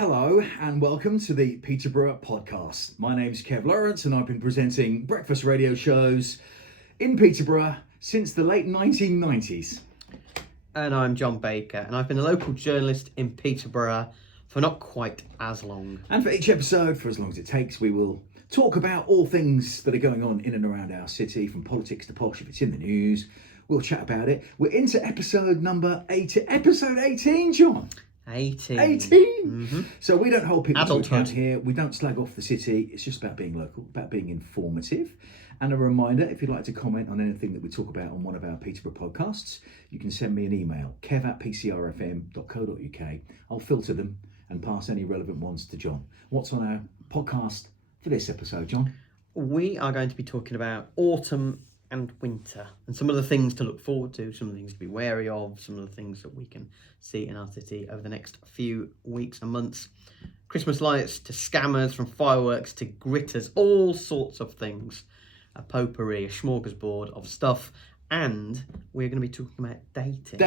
Hello and welcome to the Peterborough podcast. My name's Kev Lawrence and I've been presenting breakfast radio shows in Peterborough since the late 1990s. And I'm John Baker and I've been a local journalist in Peterborough for not quite as long. And for each episode, for as long as it takes, we will talk about all things that are going on in and around our city, from politics to posh. If it's in the news, we'll chat about it. We're into episode number 18, episode 18, John. 18. Mm-hmm. So we don't hold people to account Adulthood. here. We don't slag off the city. It's just about being local, about being informative. And a reminder, if you'd like to comment on anything that we talk about on one of our Peterborough podcasts, you can send me an email, kev@pcrfm.co.uk. I'll filter them and pass any relevant ones to John. What's on our podcast for this episode, John? We are going to be talking about autumn and winter and some of the things to look forward to, some of the things to be wary of, some of the things that we can see in our city over the next few weeks and months. Christmas lights to scammers, from fireworks to gritters, all sorts of things. A potpourri, a smorgasbord of stuff. And we're going to be talking about dating.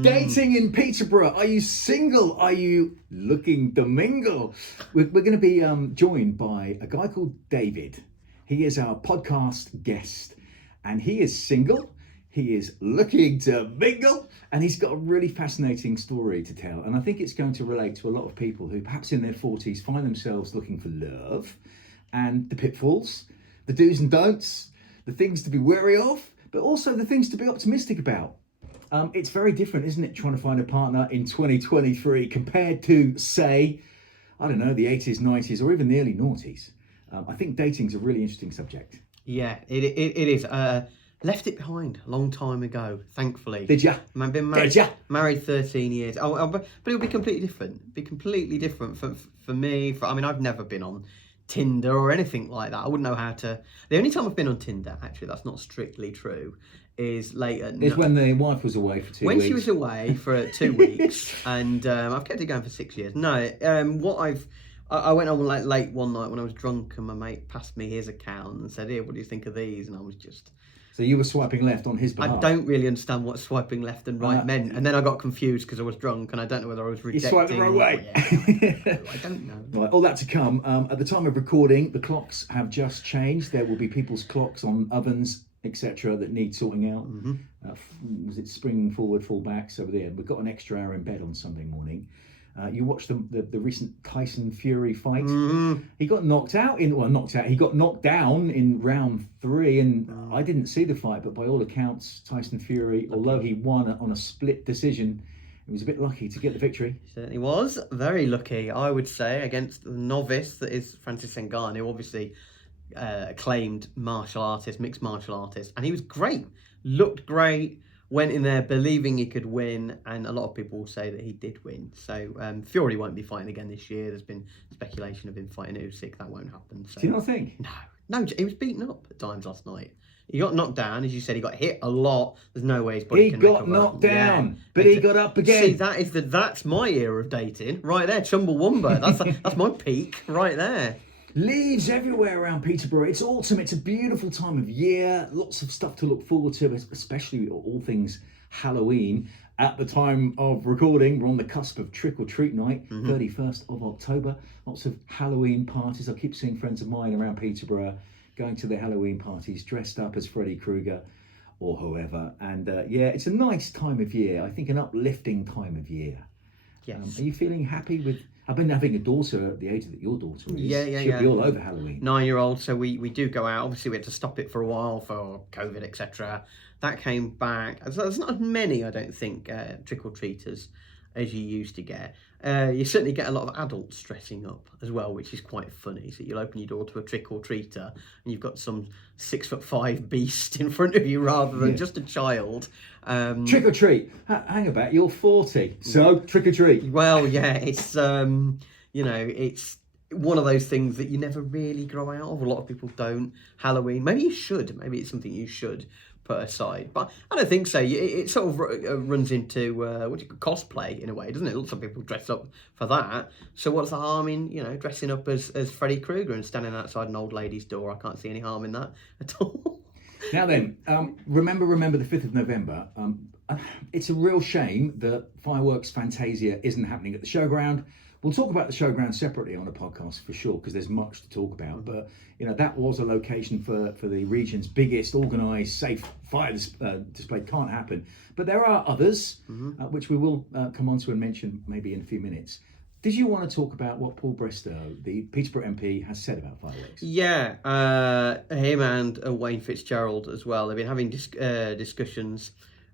Dating in Peterborough. Are you single? Are you looking to mingle? We're going to be joined by a guy called David. He is our podcast guest. And he is single, he is looking to mingle, and he's got a really fascinating story to tell. And I think it's going to relate to a lot of people who perhaps in their 40s find themselves looking for love, and the pitfalls, the do's and don'ts, the things to be wary of, but also the things to be optimistic about. It's very different, isn't it, trying to find a partner in 2023 compared to, say, I don't know, the 80s, 90s, or even the early noughties. I think dating's a really interesting subject. Yeah, it is. Left it behind a long time ago, thankfully. Did ya? I've been married, Did ya? married 13 years. But it'll be completely different. Be completely different for me. I've never been on Tinder or anything like that. I wouldn't know how to. The only time I've been on Tinder, actually, that's not strictly true, is later. It's when the wife was away for 2 weeks. When she was away for 2 weeks, and I've kept it going for 6 years. No, I went on like late one night when I was drunk, and my mate passed me his account and said, "Here, what do you think of these?" And I was just... So you were swiping left on his behalf? I don't really understand what swiping left and right meant. And then I got confused because I was drunk, and I don't know whether I was rejecting... You swiped the wrong way? Yeah, I don't know. Right, all that to come. At the time of recording, the clocks have just changed. There will be people's clocks on ovens, etc., that need sorting out. Mm-hmm. Was it spring forward, fall back? So there, we've got an extra hour in bed on Sunday morning. You watched the recent Tyson Fury fight. Mm-hmm. He got knocked out he got knocked down in round 3, and I didn't see the fight, but by all accounts, Tyson Fury, although he won on a split decision, he was a bit lucky to get the victory. He certainly was. Very lucky, I would say, against the novice that is Francis Ngannou, obviously acclaimed martial artist, mixed martial artist, and he was great, looked great, went in there believing he could win, and a lot of people will say that he did win. So Fury won't be fighting again this year. There's been speculation of him fighting Usyk. That won't happen. So. Do you not think? No, he was beaten up at times last night. He got knocked down, as you said. He got hit a lot. There's no way his body can recover. He got knocked down, but he got up again. See, that's my era of dating right there. Chumbawamba. That's my peak right there. Leaves everywhere around Peterborough. It's autumn. It's a beautiful time of year. Lots of stuff to look forward to, especially all things Halloween. At the time of recording, we're on the cusp of Trick or Treat Night, 31st of October. Lots of Halloween parties. I keep seeing friends of mine around Peterborough going to their Halloween parties dressed up as Freddy Krueger or whoever. And it's a nice time of year. I think an uplifting time of year. Yes. Are you feeling happy with... I've been having a daughter at the age that your daughter is. She'll be all over Halloween. 9-year-old, so we do go out. Obviously, we had to stop it for a while for COVID, etc. That came back. There's not as many, I don't think, trick-or-treaters as you used to get. You certainly get a lot of adults dressing up as well, which is quite funny. So you'll open your door to a trick-or-treater and you've got some 6'5" beast in front of you rather than just a child. Trick or treat. Hang about, you're 40, so trick or treat. Well, yeah, it's it's one of those things that you never really grow out of. A lot of people don't. Halloween, maybe you should. Maybe it's something you should put aside, but I don't think so. It sort of runs into cosplay in a way, doesn't it? Lots of people dress up for that. So what's the harm in dressing up as Freddy Krueger and standing outside an old lady's door? I can't see any harm in that at all. Now then, remember the 5th of November. It's a real shame that Fireworks Fantasia isn't happening at the showground. We'll talk about the showground separately on a podcast for sure, because there's much to talk about. But that was a location for the region's biggest organised safe fire display. Can't happen. But there are others, which we will come on to and mention maybe in a few minutes. Did you want to talk about what Paul Bristow, the Peterborough MP, has said about fireworks? Yeah, him and Wayne Fitzgerald as well. They've been having discussions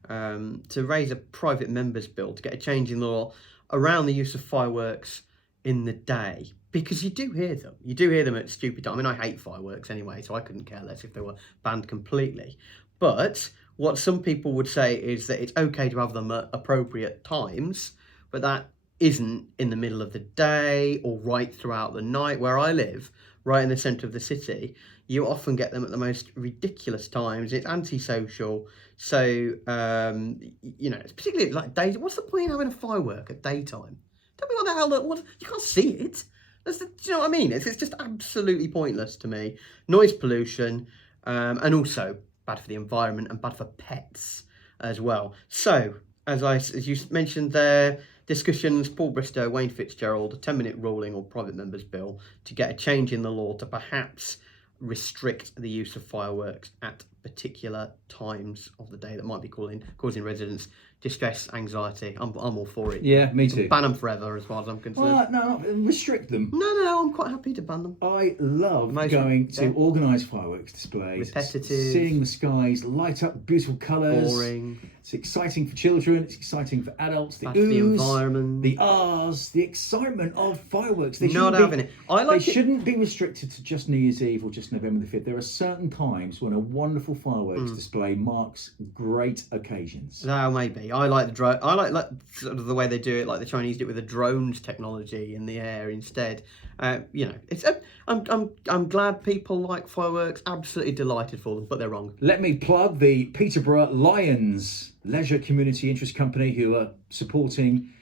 to raise a private member's bill to get a change in the law around the use of fireworks in the day. Because you do hear them. You do hear them at stupid time. I mean, I hate fireworks anyway, so I couldn't care less if they were banned completely. But what some people would say is that it's okay to have them at appropriate times, but that isn't in the middle of the day or right throughout the night. Where I live, right in the centre of the city, you often get them at the most ridiculous times. It's antisocial. So, it's particularly like days. What's the point in having a firework at daytime? Tell me what the hell, you can't see it. Do you know what I mean? It's just absolutely pointless to me. Noise pollution, and also bad for the environment and bad for pets as well. So, as you mentioned there, discussions, Paul Bristow, Wayne Fitzgerald, a 10-minute ruling or private member's bill to get a change in the law to perhaps restrict the use of fireworks at particular times of the day that might be causing residents distress, anxiety. I'm all for it. Yeah, me too. Ban them forever, as far as I'm concerned. No, restrict them. No, I'm quite happy to ban them. I love going to organised fireworks displays. Repetitive. Seeing the skies light up beautiful colours. Boring. It's exciting for children. It's exciting for adults. The Bad for the environment. The R's, the excitement of fireworks. They Not having it. They shouldn't be restricted to just New Year's Eve or just November the 5th. There are certain times when a wonderful fireworks display marks great occasions. No, maybe. I like the drone. I like sort of the way they do it, like the Chinese do it with the drones technology in the air instead. It's. I'm glad people like fireworks. Absolutely delighted for them, but they're wrong. Let me plug the Peterborough Lions Leisure Community Interest Company, who are supporting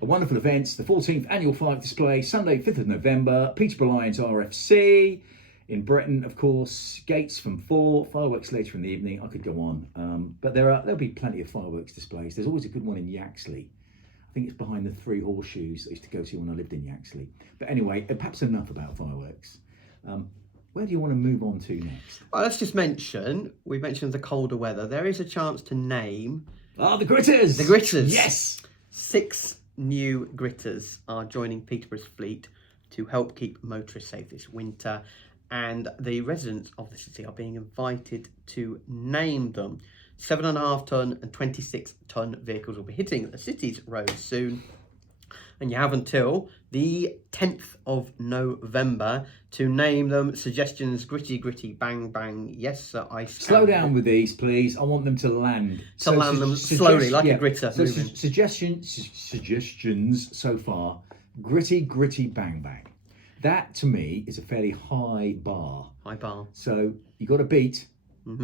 a wonderful event, the 14th annual fireworks display, Sunday, 5th of November, Peterborough Lions RFC. In Britain, of course, gates from 4, fireworks later in the evening. I could go on, but there'll be plenty of fireworks displays. There's always a good one in Yaxley. I think it's behind the 3 Horseshoes I used to go to when I lived in Yaxley. But anyway, perhaps enough about fireworks. Where do you want to move on to next? Well, let's just mention, we mentioned the colder weather. There is a chance to name... the Gritters! The Gritters! Yes! 6 new Gritters are joining Peterborough's fleet to help keep motorists safe this winter. And the residents of the city are being invited to name them. 7.5 tonne and 26 tonne vehicles will be hitting the city's roads soon. And you have until the 10th of November to name them. Suggestions: gritty, gritty, bang, bang, yes, sir, ice. Slow down with these, please. I want them to land. Land them slowly, like a gritter. So suggestions so far: gritty, gritty, bang, bang. That, to me, is a fairly high bar. High bar. So you got to beat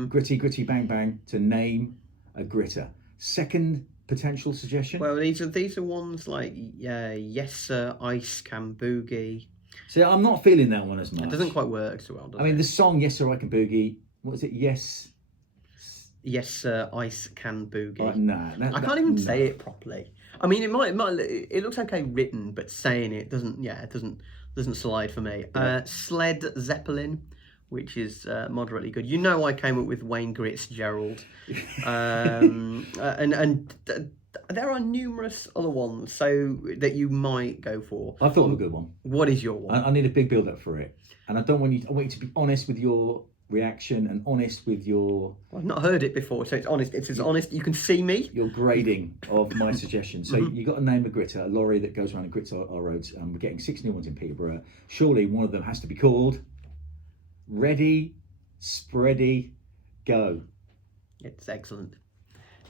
gritty, gritty, bang, bang to name a gritter. Second potential suggestion? Well, these are ones like yes, sir, ice can boogie. See, I'm not feeling that one as much. It doesn't quite work so well, does it? I mean, the song Yes, Sir, I Can Boogie, what is it? Yes, sir, ice can boogie. I can't even say it properly. I mean, it looks okay written, but saying it doesn't slide for me. Sled Zeppelin, which is moderately good. I came up with Wayne Fitzgerald, and there are numerous other ones so that you might go for. I thought of a good one. What is your one? I need a big build up for it, and I want you to be honest with your reaction and honest with your... I've not heard it before, so it's honest. It's as honest. You can see me. Your grading of my suggestion. So you got to name a gritter, a lorry that goes around and grits our roads. We're getting 6 new ones in Peterborough. Surely one of them has to be called Ready, Spready, Go. It's excellent.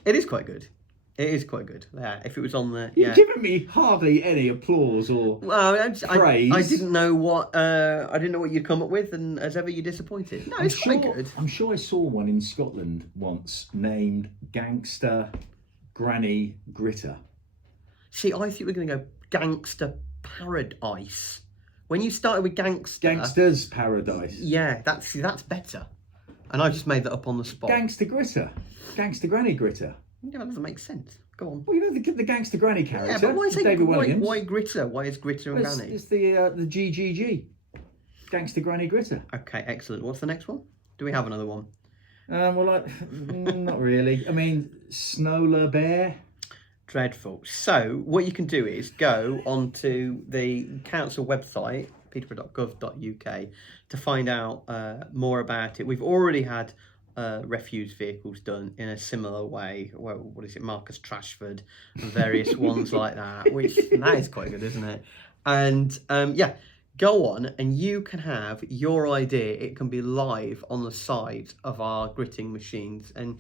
It is quite good. It is quite good. Yeah, if it was on the... You've given me hardly any applause or praise. I didn't know what you'd come up with, and as ever, you're disappointed. No, it's quite good. I'm sure I saw one in Scotland once named Gangster Granny Gritter. See, I thought we were going to go Gangster Paradise. When you started with Gangster's Paradise. Yeah, that's better. And I just made that up on the spot. Gangster Gritter. Gangster Granny Gritter. Yeah, that doesn't make sense. Go on. Well, you know the gangster granny character. Yeah, but why is David why Williams. Gritter? Why is Gritter and Granny? It's the GGG, gangster granny Gritter. Okay, excellent. What's the next one? Do we have another one? Not really. I mean, Snowler Bear. Dreadful. So what you can do is go onto the council website, peterborough.gov.uk, to find out more about it. We've already had refuse vehicles done in a similar way. Well, what is it, Marcus Trashford and various ones like that, which that is quite good, isn't it? And go on and you can have your idea. It can be live on the side of our gritting machines, and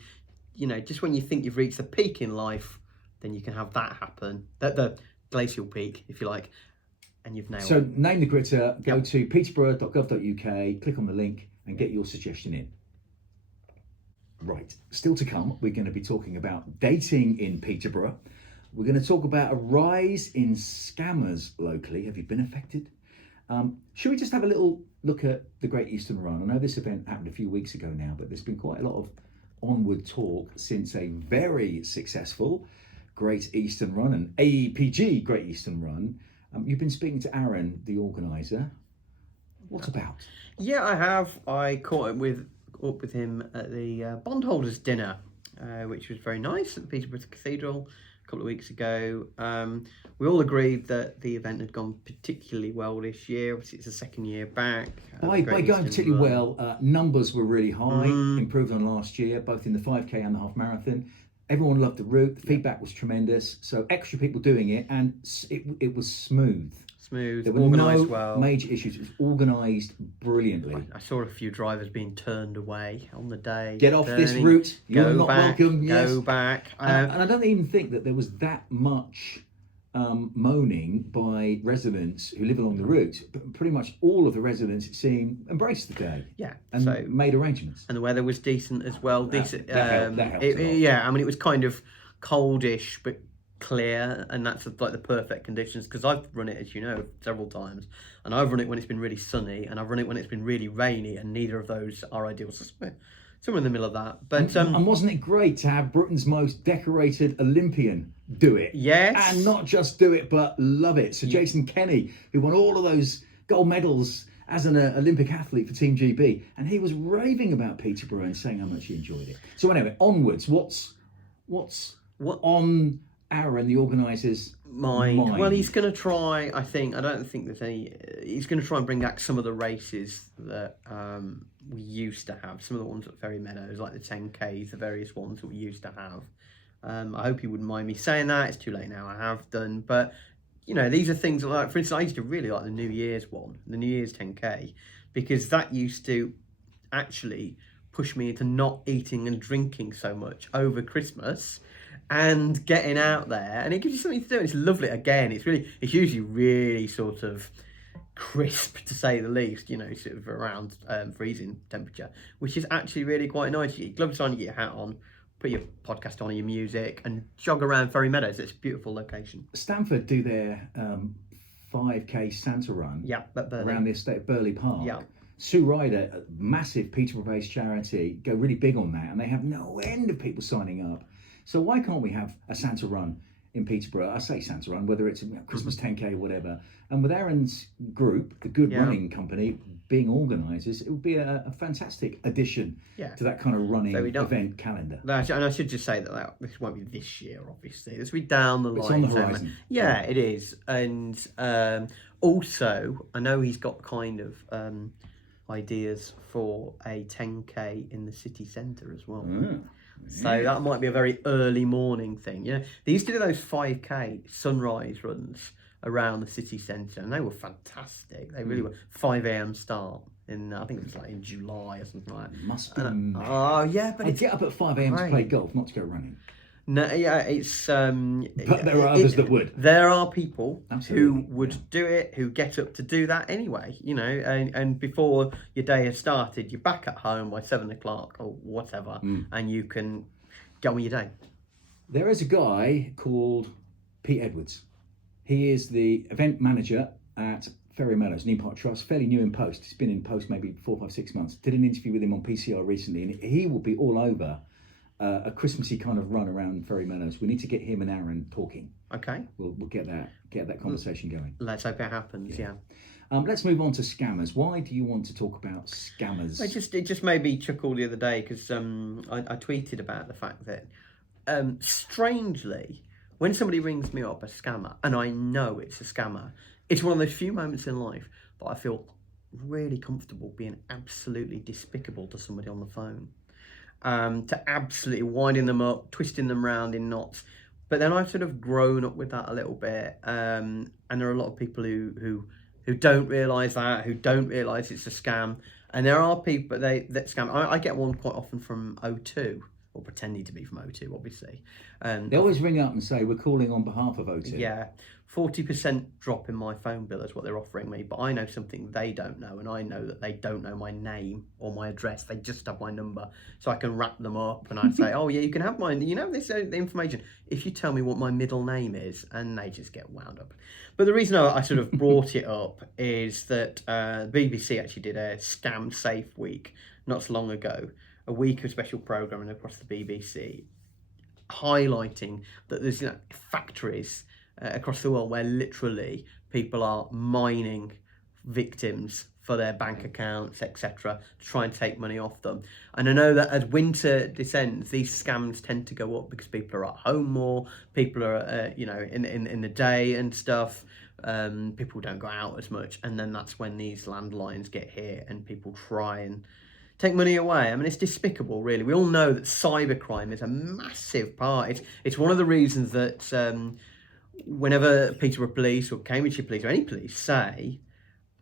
just when you think you've reached the peak in life, then you can have that happen, the glacial peak, if you like, and you've nailed it. So name the gritter, go to peterborough.gov.uk, click on the link and get your suggestion in. Right, still to come, we're going to be talking about dating in Peterborough. We're going to talk about a rise in scammers locally. Have you been affected? Should we just have a little look at the Great Eastern Run? I know this event happened a few weeks ago now, but there's been quite a lot of onward talk since a very successful Great Eastern Run, an AEPG Great Eastern Run. You've been speaking to Aaron, the organiser. What's about? Yeah, I have. I caught up with him at the bondholders dinner, which was very nice at the Peterborough Cathedral a couple of weeks ago. We all agreed that the event had gone particularly well this year. Obviously, it's the second year back. By going particularly well, numbers were really high, improved on last year, both in the 5K and the half marathon. Everyone loved the route. The feedback was tremendous. So extra people doing it, and it was smooth. There were organised no well. major issues. It was organised brilliantly. I saw a few drivers being turned away on the day. Get off this route. You're not welcome. Yes. Go back. And I don't even think that there was that much moaning by residents who live along the route. But pretty much all of the residents, it seemed, embraced the day. Yeah. And made arrangements. And the weather was decent as well. That helped a lot. Yeah, I mean, it was kind of coldish, but clear, and that's like the perfect conditions, because I've run it, as you know, several times, and I've run it when it's been really sunny, and I've run it when it's been really rainy, and neither of those are ideal. So somewhere in the middle of that. But and wasn't it great to have Britain's most decorated Olympian do it? Yes. And not just do it, but love it. So Jason Kenny, who won all of those gold medals as an Olympic athlete for Team GB, and he was raving about Peterborough and saying how much he enjoyed it. So anyway, onwards. What's on Aaron, the organiser's mind? Well, he's going to try, I don't think there's any, he's going to try and bring back some of the races that we used to have, some of the ones at Ferry Meadows, like the 10Ks, the various ones that we used to have. I hope he wouldn't mind me saying that. It's too late now, I have done. But, these are things like, for instance, I used to really like the New Year's one, the New Year's 10K, because that used to actually push me into not eating and drinking so much over Christmas and getting out there, and it gives you something to do. It's lovely. Again, it's usually really sort of crisp, to say the least, sort of around freezing temperature, which is actually really quite nice. You get your gloves on, you get your hat on, put your podcast on, your music, and jog around Ferry Meadows. It's a beautiful location. Stanford do their 5K Santa run around the estate of Burley Park. Yeah. Sue Ryder, a massive Peterborough-based charity, go really big on that, and they have no end of people signing up. So why can't we have a Santa run in Peterborough? I say Santa run, whether it's a Christmas 10K or whatever. And with Aaron's group, the Good Running Company, being organisers, it would be a fantastic addition to that kind of running event calendar. And I should just say that this won't be this year, obviously. This will be down the line. It's on the horizon. Yeah, it is. And also, I know he's got kind of ideas for a 10K in the city centre as well. So that might be a very early morning thing. They used to do those 5K sunrise runs around the city centre, and they were fantastic. They really were. 5 a.m. start in, I think it was like in July or something like that. Must be. But I'd get up at 5 a.m. to play golf, not to go running. No, yeah, it's. But there are others that would. There are people who would do it, who get up to do that anyway, and before your day has started, you're back at home by 7 o'clock or whatever, and you can go on your day. There is a guy called Pete Edwards. He is the event manager at Ferry Meadows, Neem Park Trust, fairly new in post. He's been in post maybe 4, 5, 6 months. Did an interview with him on PCR recently, and he will be all over a Christmassy kind of run around Ferry Meadows. We need to get him and Aaron talking. Okay. We'll get that conversation going. Let's hope it happens. Yeah. Let's move on to scammers. Why do you want to talk about scammers? It just made me chuckle the other day because I tweeted about the fact that strangely, when somebody rings me up, a scammer, and I know it's a scammer, it's one of those few moments in life that I feel really comfortable being absolutely despicable to somebody on the phone, to absolutely winding them up, twisting them round in knots. But then I've sort of grown up with that a little bit, and there are a lot of people who don't realise that, who don't realise it's a scam. And there are people that scam. I get one quite often from O2, or pretending to be from O2, obviously. They always ring up and say, we're calling on behalf of O2. Yeah, 40% drop in my phone bill is what they're offering me, but I know something they don't know, and I know that they don't know my name or my address. They just have my number, so I can wrap them up and I say, oh yeah, you can have mine. You know this the information if you tell me what my middle name is, and they just get wound up. But the reason I sort of brought it up is that BBC actually did a Scam Safe Week not so long ago, a week of special programming across the BBC, highlighting that there's factories across the world where literally people are mining victims for their bank accounts, etc., to try and take money off them. And I know that as winter descends, these scams tend to go up because people are at home more, people are in the day and stuff. People don't go out as much, and then that's when these landlines get hit and people try and take money away. I mean, it's despicable, really. We all know that cybercrime is a massive part. It's one of the reasons that whenever Peterborough Police or Cambridgeshire Police or any police say,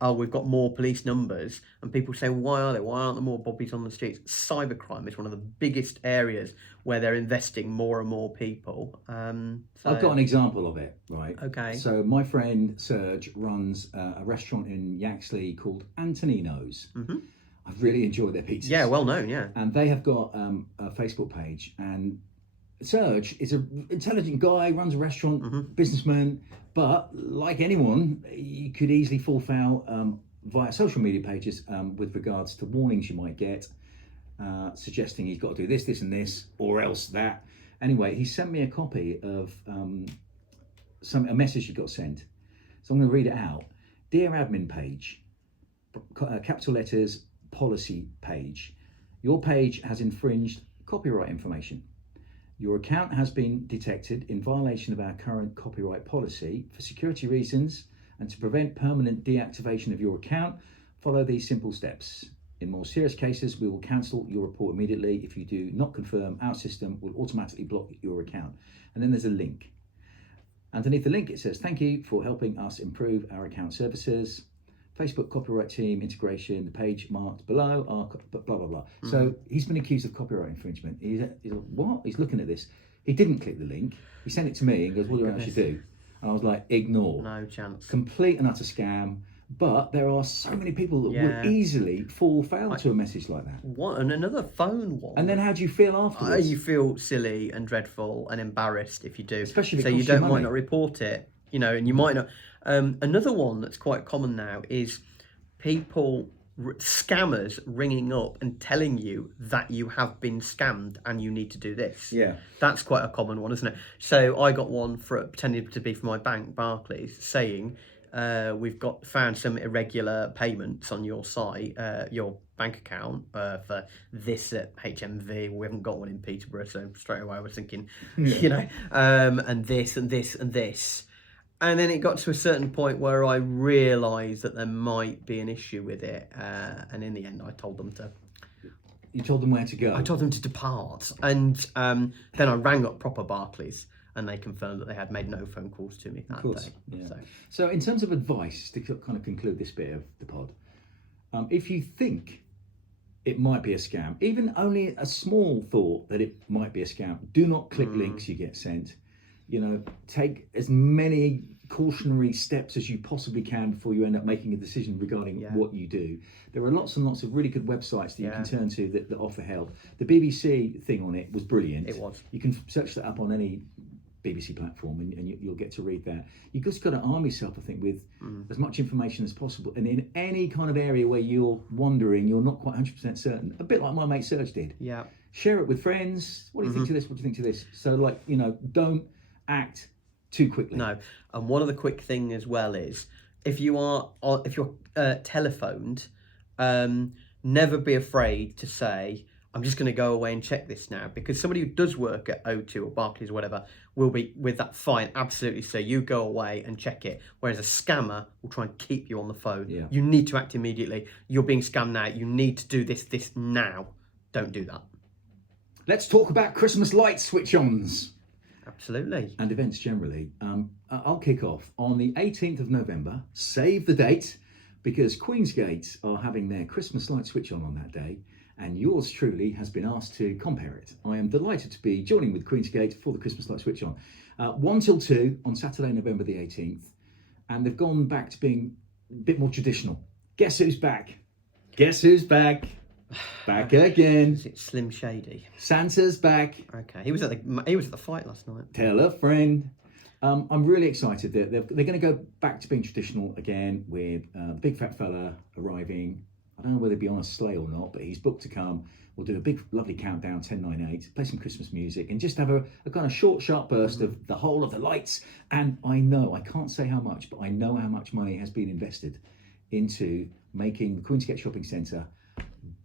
oh, we've got more police numbers, and people say, why are there? Why aren't there more bobbies on the streets? Cybercrime is one of the biggest areas where they're investing more and more people. I've got an example of it, right? Okay. So my friend Serge runs a restaurant in Yaxley called Antonino's. Mm-hmm. I've really enjoyed their pizzas. Yeah, well known, yeah. And they have got a Facebook page, and Serge is an intelligent guy, runs a restaurant, businessman, but like anyone, you could easily fall foul via social media pages with regards to warnings you might get, suggesting he's got to do this, this and this, or else that. Anyway, he sent me a copy of a message he got sent. So I'm going to read it out. Dear admin page, capital letters, policy page. Your page has infringed copyright information. Your account has been detected in violation of our current copyright policy. For security reasons and to prevent permanent deactivation of your account, follow these simple steps. In more serious cases, we will cancel your report immediately. If you do not confirm, our system will automatically block your account. And then there's a link. Underneath the link, it says, thank you for helping us improve our account services. Facebook copyright team integration, the page marked below, blah, blah, blah. Mm-hmm. So he's been accused of copyright infringement. He's like, what? He's looking at this. He didn't click the link. He sent it to me and goes, what do I actually do? And I was like, ignore. No chance. Complete and utter scam. But there are so many people that would easily fall foul to a message like that. What? And another phone one. And then how do you feel afterwards? You feel silly and dreadful and embarrassed if you do. Especially if so you might not report it, and you might not. Another one that's quite common now is scammers ringing up and telling you that you have been scammed and you need to do this. Yeah. That's quite a common one, isn't it? So I got one pretending to be from my bank, Barclays, saying, we've found some irregular payments on your site, your bank account for this at HMV. We haven't got one in Peterborough, so straight away I was thinking, and this and this and this. And then it got to a certain point where I realised that there might be an issue with it. And in the end, I told them to... You told them where to go? I told them to depart. And then I rang up proper Barclays, and they confirmed that they had made no phone calls to me that day. Yeah. So in terms of advice, to kind of conclude this bit of the pod, if you think it might be a scam, even only a small thought that it might be a scam, do not click links you get sent. Take as many cautionary steps as you possibly can before you end up making a decision regarding what you do. There are lots and lots of really good websites that you can turn to that offer help. The BBC thing on it was brilliant. It was. You can search that up on any BBC platform and you'll get to read that. You've just got to arm yourself, I think, with as much information as possible. And in any kind of area where you're wondering, you're not quite 100% certain, a bit like my mate Serge did. Yeah. share it with friends. What do you think to this? What do you think to this? So, like, you know, don't act too quickly. No. And one of the quick thing as well is if you're telephoned, never be afraid to say, I'm just going to go away and check this now, because somebody who does work at O2 or Barclays or whatever will be with that fine. Absolutely. So you go away and check it. Whereas a scammer will try and keep you on the phone. Yeah. You need to act immediately. You're being scammed now. You need to do this now. Don't do that. Let's talk about Christmas light switch-ons. Absolutely. And events generally. I'll kick off on the 18th of November. Save the date, because Queensgate are having their Christmas light switch-on that day. And yours truly has been asked to compare it. I am delighted to be joining with Queensgate for the Christmas light switch on. 1 till 2 on Saturday, November the 18th. And they've gone back to being a bit more traditional. Guess who's back? Guess who's back? Back again. Is it Slim Shady? Santa's back. Okay, he was at the fight last night. Tell a friend. I'm really excited that they're going to go back to being traditional again with the big fat fella arriving. I don't know whether he'll be on a sleigh or not, but he's booked to come. We'll do a big, lovely countdown, 10, 9, 8, play some Christmas music, and just have a kind of short, sharp burst of the whole of the lights. And I know, I can't say how much, but I know how much money has been invested into making the Queensgate Shopping Centre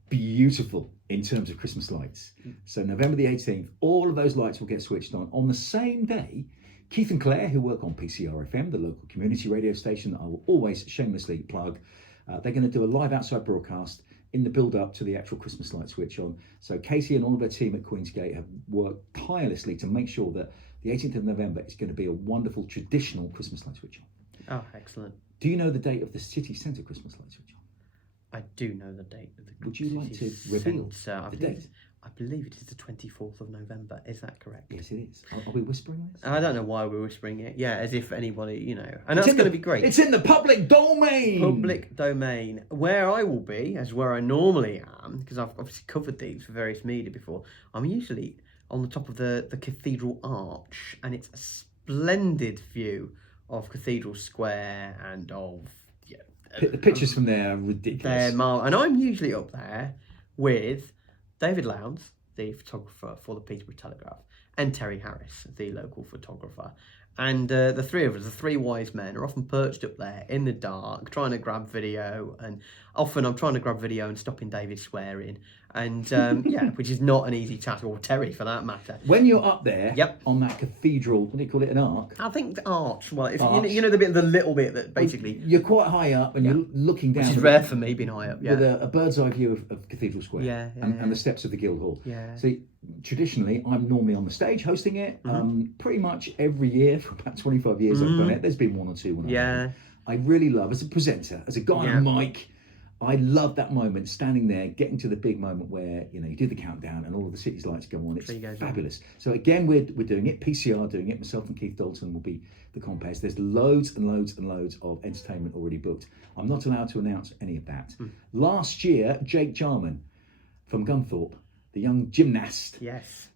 beautiful in terms of Christmas lights. So November the 18th, all of those lights will get switched on. On the same day, Keith and Claire, who work on PCR FM, the local community radio station that I will always shamelessly plug, they're going to do a live outside broadcast in the build-up to the actual Christmas light switch on. So Katie and all of their team at Queensgate have worked tirelessly to make sure that the 18th of November is going to be a wonderful traditional Christmas light switch on. Oh, excellent. Do you know the date of the city centre Christmas light switch on? I do know the date of the Would you like to reveal the date? I believe it is the 24th of November. Is that correct? Yes, it is. Are we whispering this? I don't know why we're whispering it. Yeah, as if anybody, you know. And that's going to be great. It's in the public domain. Public domain. Where I will be, as where I normally am, because I've obviously covered these for various media before, I'm usually on the top of the Cathedral Arch, and it's a splendid view of Cathedral Square and of... The pictures from there are ridiculous. And I'm usually up there with David Lowndes, the photographer for the Peterborough Telegraph, and Terry Harris, the local photographer. And the three of us, the three wise men, are often perched up there in the dark, trying to grab video. And often I'm trying to grab video and stopping David swearing. And which is not an easy task, or Terry for that matter. When you're up there on that cathedral, what do you call it, an arc? I think the arch. Well, if you know the little bit that basically... You're quite high up and you're looking down. Which is rare for me, being high up, with a bird's eye view of Cathedral Square and the steps of the Guildhall. Yeah. So traditionally, I'm normally on the stage hosting it. Pretty much every year for about 25 years I've done it. There's been one or two. I really love, as a presenter, as a guy on mic, I love that moment, standing there, getting to the big moment where, you know, you do the countdown and all of the city's lights go on. It's fabulous. So again, we're doing it, PCR doing it, myself and Keith Dalton will be the compares. There's loads and loads and loads of entertainment already booked. I'm not allowed to announce any of that. Last year, Jake Jarman from Gunthorpe, the young gymnast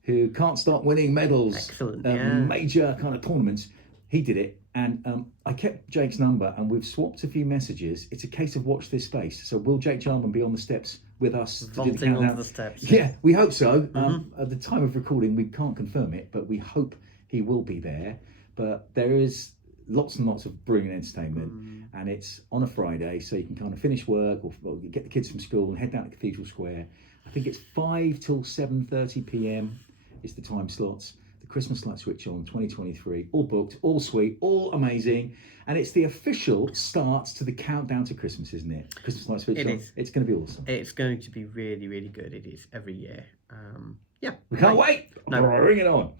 who can't stop winning medals, major kind of tournaments, he did it. And I kept Jake's number and we've swapped a few messages. It's a case of watch this space. So will Jake Jarman be on the steps with us to do the countdown? On the steps. Yeah, we hope so. At the time of recording, we can't confirm it, but we hope he will be there. But there is lots and lots of brilliant entertainment. And it's on a Friday, so you can kind of finish work or get the kids from school and head down to Cathedral Square. I think it's 5 till 7:30 p.m. is the time slots. Christmas light switch on 2023, all booked, all sweet, all amazing, and it's the official start to the countdown to Christmas, isn't it? Christmas light switch on. It is. It's going to be awesome. It's going to be really, really good. It is every year. We can't wait. No, bring it on.